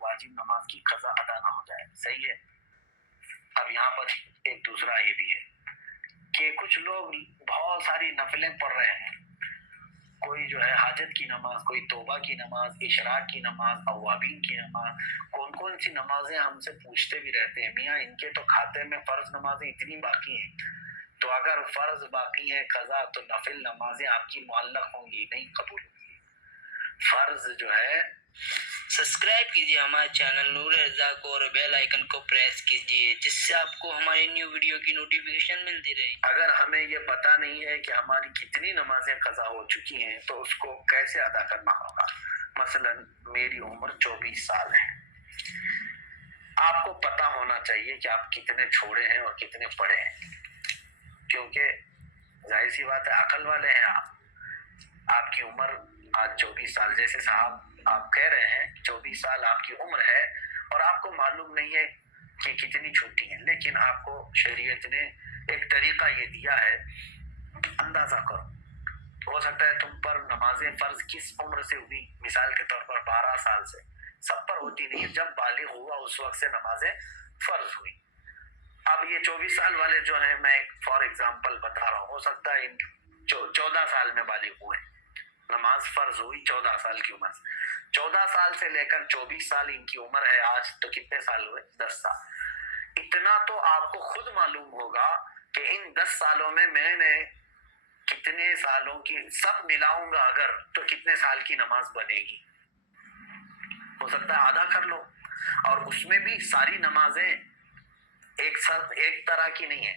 واجب نماز کی قضا ادا نہ ہو جائے. صحیح ہے. اب یہاں پر ایک دوسرا یہ بھی ہے کہ کچھ لوگ بہت ساری نفلیں پڑھ رہے ہیں. کوئی جو ہے حاجت کی نماز، کوئی توبہ کی نماز، اشراق کی نماز، اوابین کی نماز، کون کون سی نمازیں ہم سے پوچھتے بھی رہتے ہیں میاں ان کے تو کھاتے میں فرض نمازیں اتنی باقی ہیں. تو اگر فرض باقی ہے قضا تو نفل نمازیں آپ کی معلق ہوں گی، نہیں قبول ہوں گی. فرض جو ہے سبسکرائب کیجیے ہمارے چینل نور رضا کو اور بیل آئیکن کو پریس کیجیے جس سے آپ کو ہماری نیو ویڈیو کی نوٹیفیکیشن ملتی رہے. اگر ہمیں یہ پتہ نہیں ہے کہ ہماری کتنی نمازیں قضا ہو چکی ہیں تو اس کو کیسے ادا کرنا ہوگا. مثلا میری عمر 24 سال ہے. آپ کو پتہ ہونا چاہیے کہ آپ کتنے چھوڑے ہیں اور کتنے پڑھے ہیں، کیونکہ ظاہر سی بات ہے عقل والے ہیں آپ کی عمر آج 24 سال، جیسے صاحب آپ کہہ رہے ہیں 24 سال آپ کی عمر ہے اور آپ کو معلوم نہیں ہے کہ کتنی چھوٹی ہیں، لیکن آپ کو شریعت نے ایک طریقہ یہ دیا ہے اندازہ کرو. ہو سکتا ہے تم پر نمازیں فرض کس عمر سے ہوئی، مثال کے طور پر 12 سال سے. سب پر ہوتی نہیں، جب بالغ ہوا اس وقت سے نمازیں فرض ہوئی. اب یہ 24 سال والے جو ہیں، میں ایک فار ایگزامپل بتا رہا ہوں، ہو سکتا ہے 14 سال میں بالغ ہوئے، نماز فرض ہوئی 14 سال کی عمر سے. 14 سال سے لے کر 24 سال ان کی عمر ہے آج، تو کتنے سال ہوئے؟ 10 سال. اتنا تو آپ کو خود معلوم ہوگا کہ ان 10 سالوں میں میں نے کتنے سالوں کی سب ملاؤں گا اگر تو کتنے سال کی نماز بنے گی. ہو سکتا ہے آدھا کر لو، اور اس میں بھی ساری نمازیں ایک طرح کی نہیں ہے.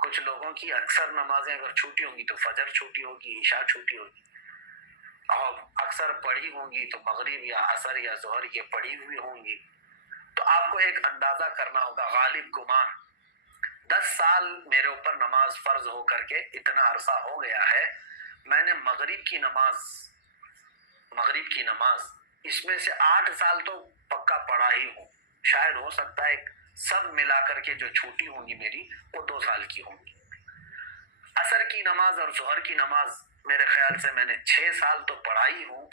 کچھ لوگوں کی اکثر نمازیں اگر چھوٹی ہوں گی تو فجر چھوٹی ہوگی، عشاء چھوٹی ہوگی، اور اکثر پڑھی ہوں گی تو مغرب یا عصر یا ظہر یہ پڑھی ہوئی ہوں گی. تو آپ کو ایک اندازہ کرنا ہوگا غالب گمان 10 سال میرے اوپر نماز فرض ہو کر کے اتنا عرصہ ہو گیا ہے، میں نے مغرب کی نماز اس میں سے 8 سال تو پکا پڑھا ہی ہوں. شاید ہو سکتا ہے سب ملا کر کے جو چھوٹی ہوں گی میری وہ 2 سال کی ہوں گی. عصر کی نماز اور ظہر کی نماز میرے خیال سے میں نے 6 سال تو پڑھائی ہوں،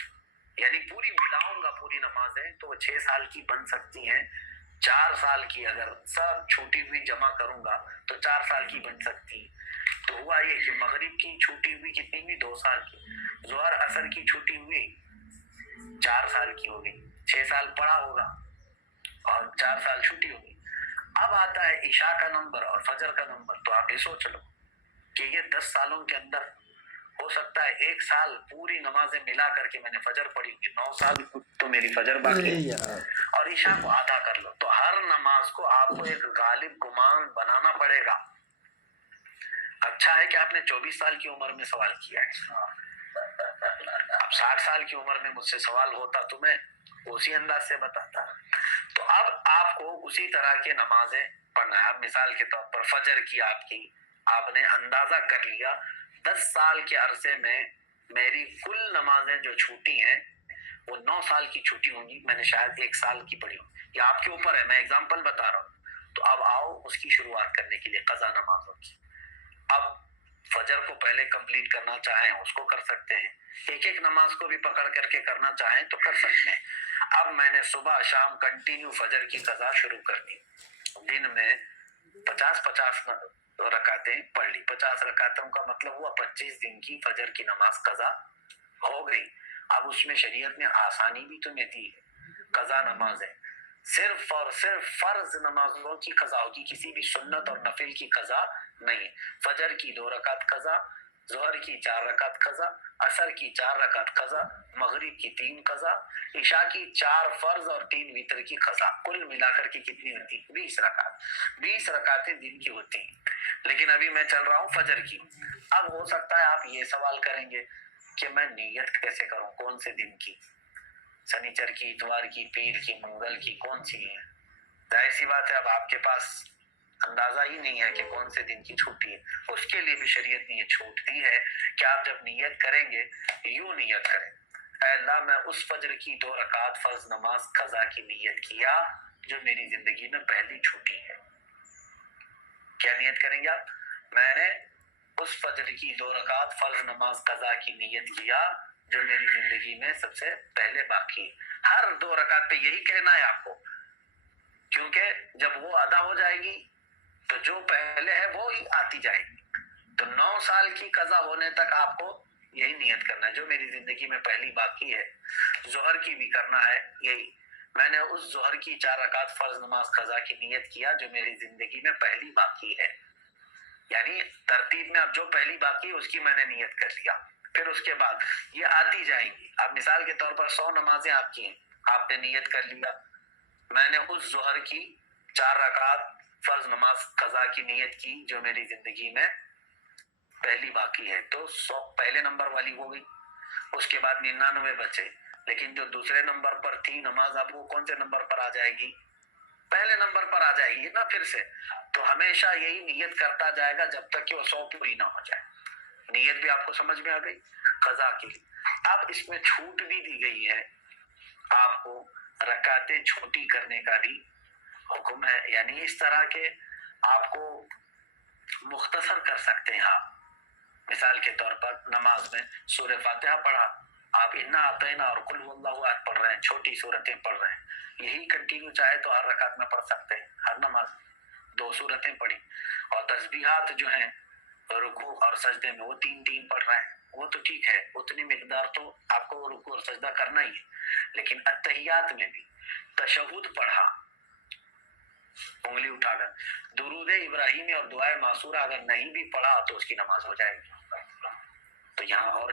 یعنی پوری ملاؤں گا پوری نمازیں تو وہ 6 سال کی بن سکتی ہیں. 4 سال کی اگر سب چھوٹی ہوئی جمع کروں گا تو 4 سال کی بن سکتی. تو ہوا یہ کہ مغرب کی چھوٹی ہوئی کتنی ہوئی؟ 2 سال کی. ظہر عصر کی چھوٹی ہوئی 4 سال کی ہو گئی. 6 سال پڑھا ہوگا اور 4 سال چھوٹی ہوگی. اب آتا ہے عشاء کا نمبر اور فجر کا نمبر. تو آپ یہ سوچ لو کہ یہ 10 سالوں کے اندر ہو سکتا ہے 1 سال پوری نمازیں ملا کر کے میں نے فجر پڑھی ہوگی، 9 سال تو میری فجر باقی ہے، اور عشاء کو آدھا کر لو. تو ہر نماز کو آپ کو ایک غالب گمان بنانا پڑے گا. اچھا ہے کہ آپ نے 24 سال کی عمر میں سوال کیا ہے. اب 60 سال کی عمر میں مجھ سے سوال ہوتا تو میں اسی انداز سے بتاتا. تو اب آپ کو اسی طرح کے نمازیں پڑھنا ہے. اب مثال کے طور پر فجر کی آپ نے اندازہ کر لیا 10 سال کے عرصے میں میری کل نمازیں جو چھوٹی ہیں وہ 9 سال کی چھوٹی ہوں گی، میں نے شاید 1 سال کی پڑھی ہوں. یہ آپ کے اوپر ہے، میں اگزامپل بتا رہا ہوں. تو اب آؤ اس کی شروعات کرنے کے لیے قضا نمازوں کی. اب فجر کو پہلے کمپلیٹ کرنا چاہیں اس کو کر سکتے ہیں، ایک نماز کو بھی پکڑ کر کے کرنا چاہیں تو کر سکتے ہیں. اب میں نے صبح شام کنٹینیو فجر کی قضا شروع کر دی. دن میں 50 رکعتیں پڑھ لی. 50 رکعتوں کا مطلب ہوا 25 دن کی فجر کی نماز قضا ہو گئی. اب اس میں شریعت نے آسانی بھی تمہیں دی ہے. قضا نمازیں صرف اور صرف فرض نمازوں کی قضا ہوگی، کسی بھی سنت اور نفل کی قضا نہیں. فجر کی 2 رکعت قضا، ظہر کی 4 رکعت قضا، عصر کی 4 رکعت قضا، مغرب کی 3 قضا، عشاء کی 4 فرض اور 3 وتر کی قضا. کل ملا کر کے کتنی ہوتی؟ 20 رکعت. 20 رکعتیں دن کی ہوتی ہیں. لیکن ابھی میں چل رہا ہوں فجر کی. اب ہو سکتا ہے آپ یہ سوال کریں گے کہ میں نیت کیسے کروں، کون سے دن کی؟ سنیچر کی، اتوار کی، پیر کی، منگل کی، کون سی ہے؟ ظاہر سی بات ہے اب آپ کے پاس اندازہ ہی نہیں ہے کہ کون سے دن کی چھٹی ہے. اس کے لیے بھی شریعت نے یہ چھوٹ دی ہے کہ آپ جب نیت کریں گے یوں نیت کریں، اے اللہ میں اس فجر کی 2 رکعت فرض نماز قضا کی نیت کیا جو میری زندگی میں پہلی چھٹی ہے. کیا نیت کریں گے آپ؟ میں نے اس فجر کی 2 رکعت فرض نماز قضا کی نیت کیا جو میری زندگی میں سب سے پہلے باقی ہے. ہر 2 رکعت پہ یہی کہنا ہے آپ کو، کیونکہ جب وہ ادا ہو جائے گی تو جو پہلے ہے وہ ہی آتی جائے گی. تو 9 سال کی قضا ہونے تک آپ کو یہی نیت کرنا ہے، جو میری زندگی میں پہلی باقی ہے. ظہر کی بھی کرنا ہے یہی، میں نے اس ظہر کی 4 رکعت فرض نماز قضا کی نیت کیا جو میری زندگی میں پہلی باقی ہے. یعنی ترتیب میں اب جو پہلی باقی ہے اس کی میں نے نیت کر لیا. پھر اس کے بعد یہ آتی جائیں گی. اب مثال کے طور پر 100 نمازیں آپ کی ہیں، آپ نے نیت کر لیا میں نے اس ظہر کی 4 رکعت فرض نماز قضا کی نیت کی جو میری زندگی میں پہلی باقی ہے، تو 100 پہلے نمبر والی ہو گئی. اس کے بعد 99 بچے، لیکن جو دوسرے نمبر پر تھی نماز آپ کو کون سے نمبر پر آ جائے گی؟ پہلے نمبر پر آ جائے گی نا پھر سے. تو ہمیشہ یہی نیت کرتا جائے گا جب تک کہ وہ 100 پوری نہ ہو جائے. نیت بھی آپ کو سمجھ میں آ گئی قضا کی. اب اس میں چھوٹ بھی دی گئی ہے آپ کو، رکعتیں چھوٹی کرنے کا بھی حکم ہے. یعنی اس طرح کے آپ کو مختصر کر سکتے ہیں آپ. مثال کے طور پر نماز میں سورہ فاتحہ پڑھا، آپ انا اعطینا اور قل هو اللہ احد پڑھ رہے ہیں، چھوٹی صورتیں پڑھ رہے ہیں. یہی کنٹینیو چاہے تو ہر رکعت میں پڑھ سکتے ہیں. ہر نماز 2 صورتیں پڑھی، اور تسبیحات جو ہیں رکوع اور سجدے میں وہ 3 پڑھ رہے ہیں. وہ تو ٹھیک ہے، اتنی مقدار تو آپ کو رکوع اور سجدہ کرنا ہی ہے. لیکن اتحیات میں بھی تشہد پڑھا انگلی اٹھا کر، درود ابراہیمی اور دعائے معصورہ اگر نہیں بھی پڑھا تو اس کی نماز ہو جائے گی. تو یہاں اور